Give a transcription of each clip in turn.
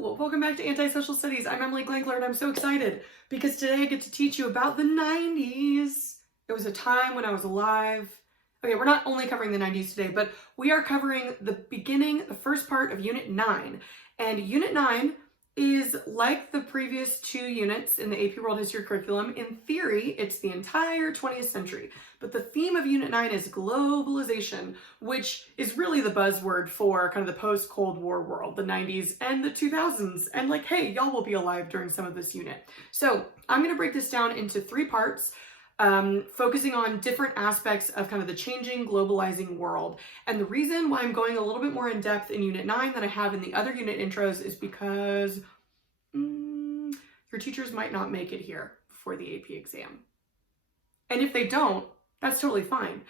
Hello, welcome back to Antisocial Studies. I'm Emily Glankler and I'm so excited because today I get to teach you about the 90s. It was a time when I was alive. Okay, we're not only covering the 90s today, but we are covering the first part of Unit 9. And Unit 9 is like the previous two units in the AP World History curriculum. In theory, it's the entire 20th century. But the theme of Unit 9 is globalization, which is really the buzzword for kind of the post-Cold War world, the 90s and the 2000s. And like, hey, y'all will be alive during some of this unit. So I'm going to break this down into three parts, focusing on different aspects of kind of the changing, globalizing world. And the reason why I'm going a little bit more in depth in Unit 9 than I have in the other unit intros is because your teachers might not make it here for the AP exam. And if they don't, that's totally fine.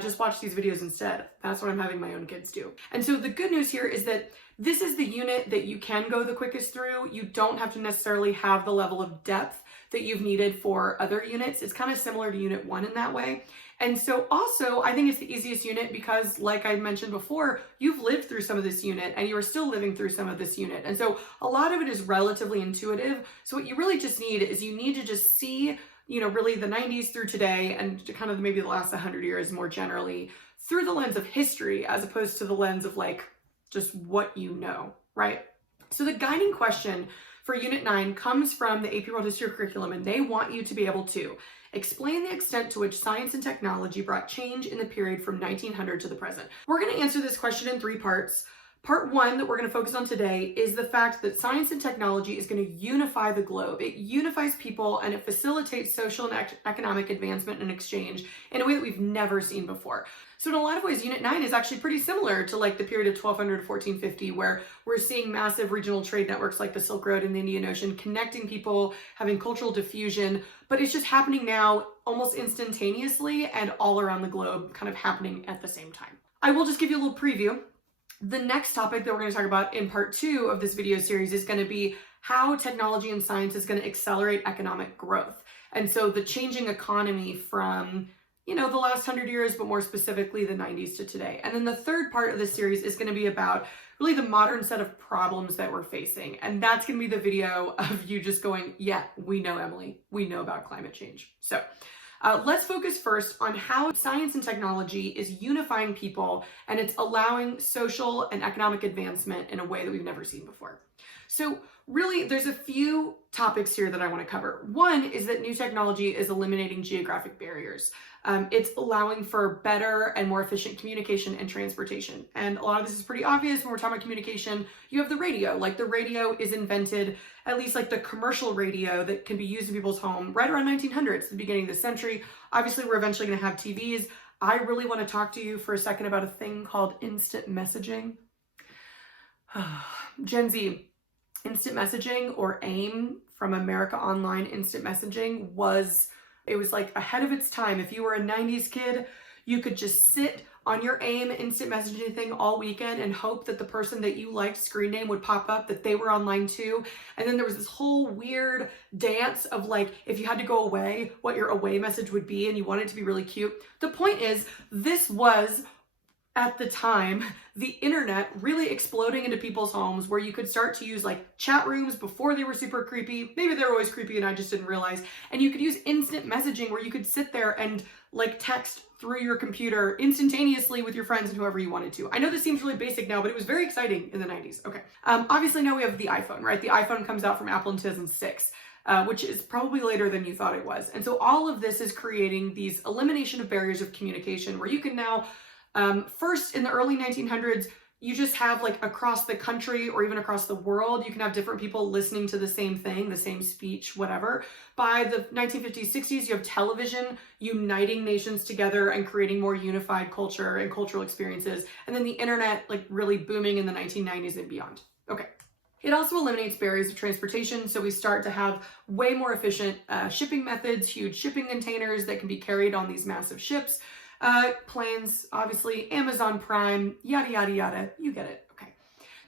Just watch these videos instead. That's what I'm having my own kids do. And so the good news here is that this is the unit that you can go the quickest through. You don't have to necessarily have the level of depth that you've needed for other units. It's kind of similar to Unit 1 in that way. And so also, I think it's the easiest unit because, like I mentioned before, you've lived through some of this unit and you are still living through some of this unit. And so a lot of it is relatively intuitive. So what you really just need is you need to just see, really the 90s through today and kind of maybe the last 100 years more generally through the lens of history as opposed to the lens of like just what you know, right? So the guiding question for Unit 9 comes from the AP World History curriculum, and they want you to be able to explain the extent to which science and technology brought change in the period from 1900 to the present. We're going to answer this question in three parts. Part one that we're going to focus on today is the fact that science and technology is going to unify the globe. It unifies people and it facilitates social and economic advancement and exchange in a way that we've never seen before. So in a lot of ways, Unit 9 is actually pretty similar to like the period of 1200 to 1450, where we're seeing massive regional trade networks like the Silk Road and the Indian Ocean, connecting people, having cultural diffusion, but it's just happening now almost instantaneously and all around the globe, kind of happening at the same time. I will just give you a little preview. The next topic that we're going to talk about in part 2 of this video series is going to be how technology and science is going to accelerate economic growth. And so the changing economy from the last 100 years, but more specifically the 90s to today. And then the third part of this series is going to be about really the modern set of problems that we're facing. And that's going to be the video of you just going, yeah, we know, Emily, we know about climate change. So let's focus first on how science and technology is unifying people and it's allowing social and economic advancement in a way that we've never seen before. So really, there's a few topics here that I want to cover. One is that new technology is eliminating geographic barriers. It's allowing for better and more efficient communication and transportation. And a lot of this is pretty obvious when we're talking about communication. You have the radio. Like the radio is invented, at least like the commercial radio that can be used in people's home right around 1900s, the beginning of the century. Obviously, we're eventually going to have TVs. I really want to talk to you for a second about a thing called instant messaging. Gen Z. Instant messaging, or AIM from America Online Instant Messaging, was like ahead of its time. If you were a 90s kid, you could just sit on your AIM instant messaging thing all weekend and hope that the person that you liked screen name would pop up, that they were online too. And then there was this whole weird dance of like, if you had to go away, what your away message would be, and you wanted it to be really cute. The point is, this was at the time, the internet really exploding into people's homes, where you could start to use like chat rooms before they were super creepy. Maybe they were always creepy and I just didn't realize. And you could use instant messaging where you could sit there and like text through your computer instantaneously with your friends and whoever you wanted to. I know this seems really basic now, but it was very exciting in the 90s. Okay. Obviously now we have the iPhone, right? The iPhone comes out from Apple in 2006. Which is probably later than you thought it was. And so all of this is creating these elimination of barriers of communication, where you can now first, in the early 1900s, you just have like across the country or even across the world, you can have different people listening to the same thing, the same speech, whatever. By the 1950s, 60s, you have television uniting nations together and creating more unified culture and cultural experiences. And then the internet like really booming in the 1990s and beyond. Okay. It also eliminates barriers of transportation, so we start to have way more efficient shipping methods, huge shipping containers that can be carried on these massive ships. Planes, obviously, Amazon Prime, yada, yada, yada. You get it. Okay.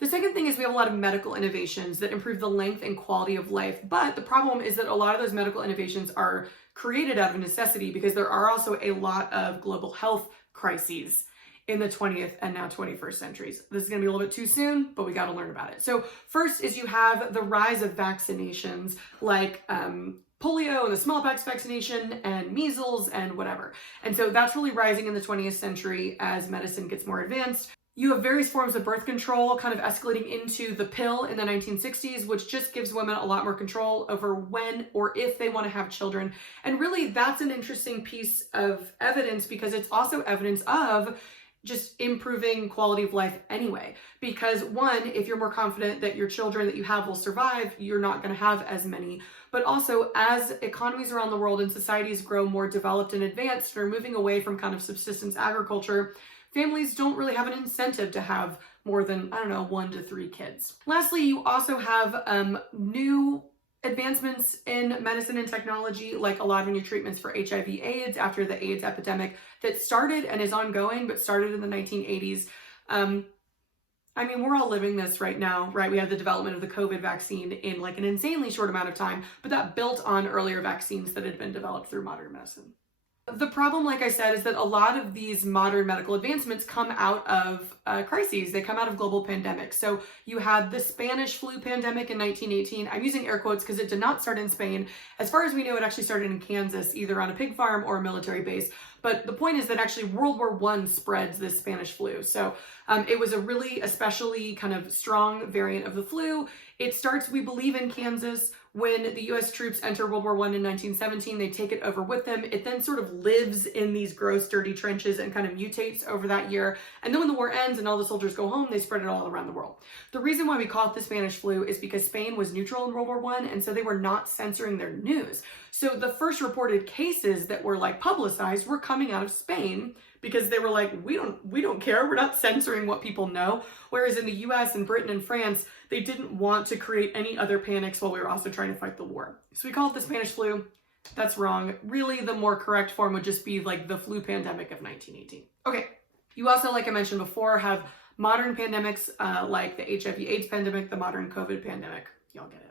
The second thing is we have a lot of medical innovations that improve the length and quality of life. But the problem is that a lot of those medical innovations are created out of necessity because there are also a lot of global health crises in the 20th and now 21st centuries. This is going to be a little bit too soon, but we got to learn about it. So first is you have the rise of vaccinations like polio and the smallpox vaccination and measles and whatever. And so that's really rising in the 20th century as medicine gets more advanced. You have various forms of birth control kind of escalating into the pill in the 1960s, which just gives women a lot more control over when or if they want to have children. And really, that's an interesting piece of evidence because it's also evidence of just improving quality of life anyway. Because one, if you're more confident that your children that you have will survive, you're not going to have as many. But also, as economies around the world and societies grow more developed and advanced and are moving away from kind of subsistence agriculture, families don't really have an incentive to have more than, 1 to 3 kids. Lastly, you also have new advancements in medicine and technology, like a lot of new treatments for HIV/AIDS after the AIDS epidemic that started and is ongoing, but started in the 1980s. We're all living this right now, right? We had the development of the COVID vaccine in like an insanely short amount of time, but that built on earlier vaccines that had been developed through modern medicine. The problem, like I said, is that a lot of these modern medical advancements come out of crises. They come out of global pandemics. So you had the Spanish flu pandemic in 1918. I'm using air quotes because it did not start in Spain. As far as we know, it actually started in Kansas, either on a pig farm or a military base. But the point is that actually World War I spreads this Spanish flu. So it was a really especially kind of strong variant of the flu. It starts, we believe, in Kansas. When the US troops enter World War I in 1917, they take it over with them. It then sort of lives in these gross, dirty trenches and kind of mutates over that year. And then when the war ends and all the soldiers go home, they spread it all around the world. The reason why we call it the Spanish flu is because Spain was neutral in World War I, and so they were not censoring their news. So the first reported cases that were like publicized were coming out of Spain because they were like, we don't care. We're not censoring what people know. Whereas in the US and Britain and France, they didn't want to create any other panics while we were also trying to fight the war. So we call it the Spanish flu. That's wrong. Really, the more correct form would just be like the flu pandemic of 1918. Okay. You also, like I mentioned before, have modern pandemics like the HIV/AIDS pandemic, the modern COVID pandemic. Y'all get it.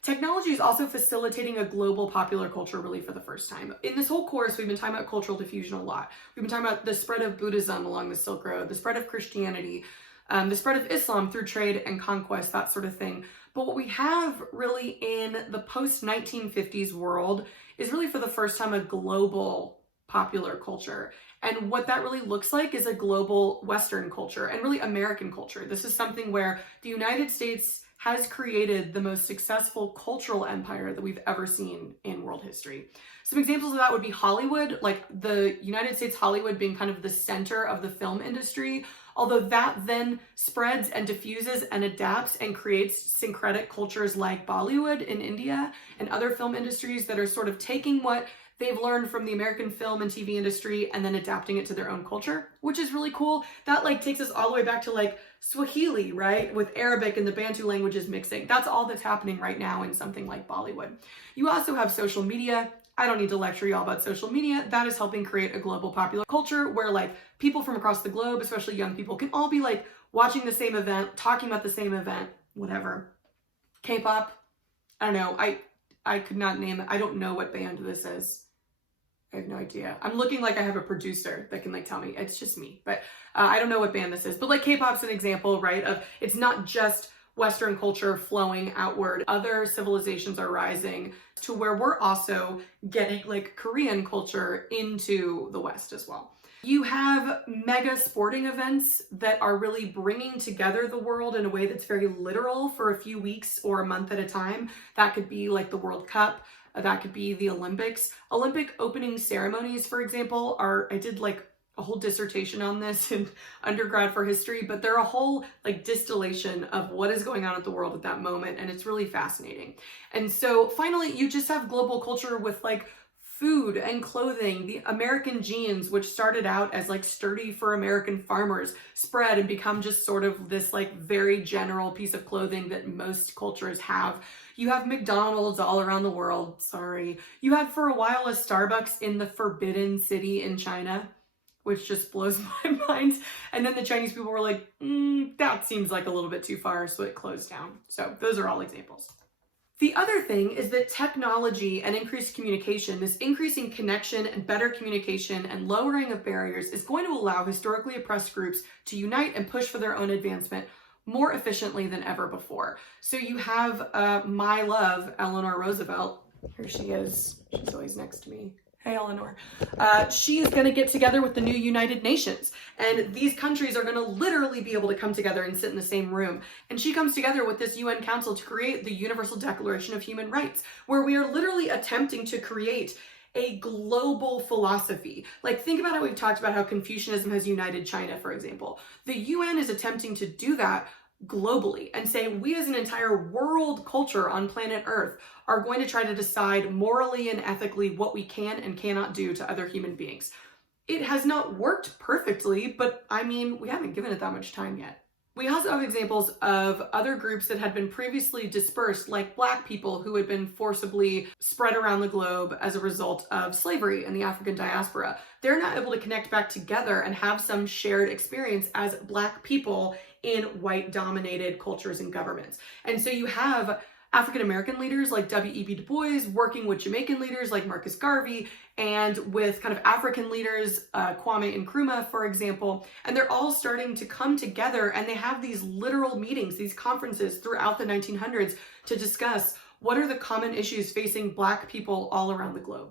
Technology is also facilitating a global popular culture really for the first time. In this whole course, we've been talking about cultural diffusion a lot. We've been talking about the spread of Buddhism along the Silk Road, the spread of Christianity, the spread of Islam through trade and conquest, that sort of thing. But what we have really in the post-1950s world is really for the first time a global popular culture. And what that really looks like is a global Western culture and really American culture. This is something where the United States has created the most successful cultural empire that we've ever seen in world history. Some examples of that would be Hollywood, like the United States Hollywood being kind of the center of the film industry, although that then spreads and diffuses and adapts and creates syncretic cultures like Bollywood in India and other film industries that are sort of taking what they've learned from the American film and TV industry and then adapting it to their own culture, which is really cool. That like takes us all the way back to like Swahili, right? With Arabic and the Bantu languages mixing. That's all that's happening right now in something like Bollywood. You also have social media. I don't need to lecture y'all about social media. That is helping create a global popular culture where like people from across the globe, especially young people, can all be like watching the same event, talking about the same event, whatever. K-pop, I don't know. I could not name it. I don't know what band this is. I have no idea. I'm looking like I have a producer that can like tell me. It's just me, but I don't know what band this is. But like K-pop's an example, right? Of it's not just Western culture flowing outward. Other civilizations are rising to where we're also getting like Korean culture into the West as well. You have mega sporting events that are really bringing together the world in a way that's very literal for a few weeks or a month at a time. That could be like the World Cup. That could be the Olympics. Olympic opening ceremonies, for example, I did like a whole dissertation on this in undergrad for history, but they're a whole like distillation of what is going on at the world at that moment. And it's really fascinating. And so finally, you just have global culture with like food and clothing. The American jeans, which started out as like sturdy for American farmers, spread and become just sort of this like very general piece of clothing that most cultures have. You have McDonald's all around the world. Sorry. You had for a while a Starbucks in the Forbidden City in China, which just blows my mind. And then the Chinese people were like, that seems like a little bit too far, so it closed down. So those are all examples. The other thing is that technology and increased communication, this increasing connection and better communication and lowering of barriers, is going to allow historically oppressed groups to unite and push for their own advancement more efficiently than ever before. So you have my love, Eleanor Roosevelt. Here she is. She's always next to me. Hey, Eleanor. She is going to get together with the new United Nations, and these countries are going to literally be able to come together and sit in the same room. And she comes together with this UN Council to create the Universal Declaration of Human Rights, where we are literally attempting to create a global philosophy. Like, think about how we've talked about how Confucianism has united China, for example. The UN is attempting to do that globally and say we as an entire world culture on planet Earth are going to try to decide morally and ethically what we can and cannot do to other human beings. It has not worked perfectly, but I mean, we haven't given it that much time yet. We also have examples of other groups that had been previously dispersed, like Black people who had been forcibly spread around the globe as a result of slavery in the African diaspora. They're now able to connect back together and have some shared experience as Black people in white-dominated cultures and governments. And so you have African-American leaders like W.E.B. Du Bois working with Jamaican leaders like Marcus Garvey, and with kind of African leaders, Kwame Nkrumah, for example, and they're all starting to come together, and they have these literal meetings, these conferences throughout the 1900s to discuss what are the common issues facing Black people all around the globe.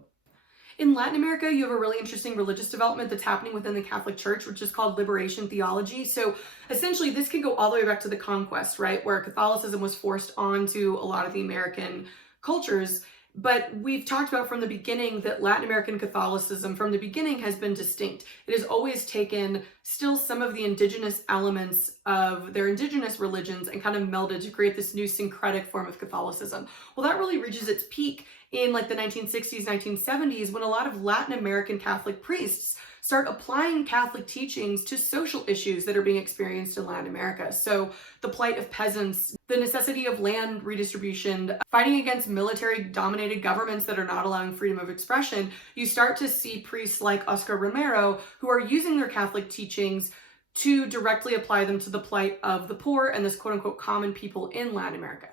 In Latin America, you have a really interesting religious development that's happening within the Catholic Church, which is called liberation theology. So essentially, this can go all the way back to the conquest, right, where Catholicism was forced onto a lot of the American cultures. But we've talked about from the beginning that Latin American Catholicism from the beginning has been distinct. It has always taken still some of the indigenous elements of their indigenous religions and kind of melded to create this new syncretic form of Catholicism. Well, that really reaches its peak in like the 1960s, 1970s, when a lot of Latin American Catholic priests start applying Catholic teachings to social issues that are being experienced in Latin America. So the plight of peasants, the necessity of land redistribution, fighting against military-dominated governments that are not allowing freedom of expression. You start to see priests like Oscar Romero who are using their Catholic teachings to directly apply them to the plight of the poor and this quote-unquote common people in Latin America.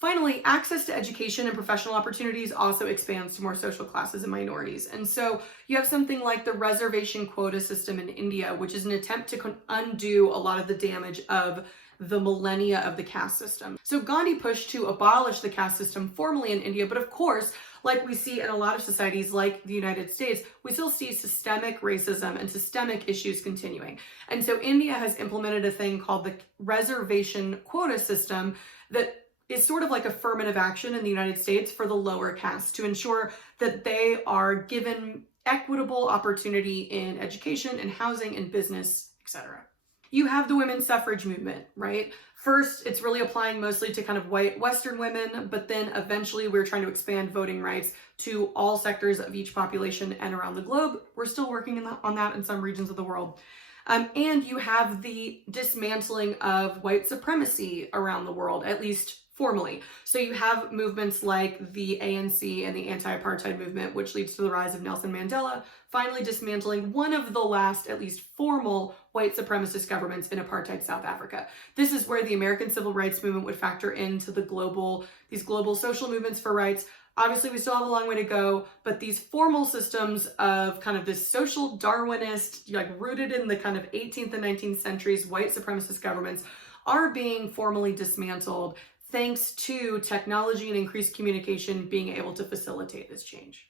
Finally, access to education and professional opportunities also expands to more social classes and minorities. And so you have something like the reservation quota system in India, which is an attempt to undo a lot of the damage of the millennia of the caste system. So Gandhi pushed to abolish the caste system formally in India, but of course, like we see in a lot of societies like the United States, we still see systemic racism and systemic issues continuing. And so India has implemented a thing called the reservation quota system that is sort of like affirmative action in the United States for the lower caste to ensure that they are given equitable opportunity in education and housing and business, etc. You have the women's suffrage movement, right? First, it's really applying mostly to kind of white Western women, but then eventually we're trying to expand voting rights to all sectors of each population and around the globe. We're still working on that in some regions of the world. And you have the dismantling of white supremacy around the world, at least formally. So you have movements like the ANC and the anti-apartheid movement, which leads to the rise of Nelson Mandela, finally dismantling one of the last, at least formal, white supremacist governments in apartheid South Africa. This is where the American civil rights movement would factor into these global social movements for rights. Obviously, we still have a long way to go, but these formal systems of kind of this social Darwinist, like rooted in the kind of 18th and 19th centuries, white supremacist governments are being formally dismantled thanks to technology and increased communication being able to facilitate this change.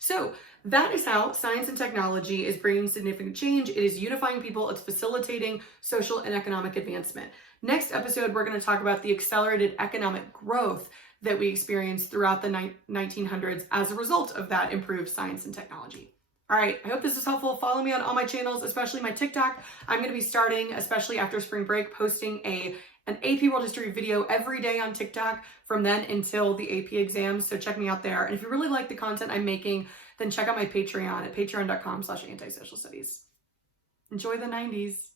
So that is how science and technology is bringing significant change. It is unifying people. It's facilitating social and economic advancement. Next episode, we're going to talk about the accelerated economic growth that we experienced throughout the 1900s as a result of that improved science and technology. All right, I hope this is helpful. Follow me on all my channels, especially my TikTok. I'm going to be starting, especially after spring break, posting an AP World History video every day on TikTok from then until the AP exams. So check me out there. And if you really like the content I'm making, then check out my Patreon at patreon.com/antisocialstudies. Enjoy the 90s.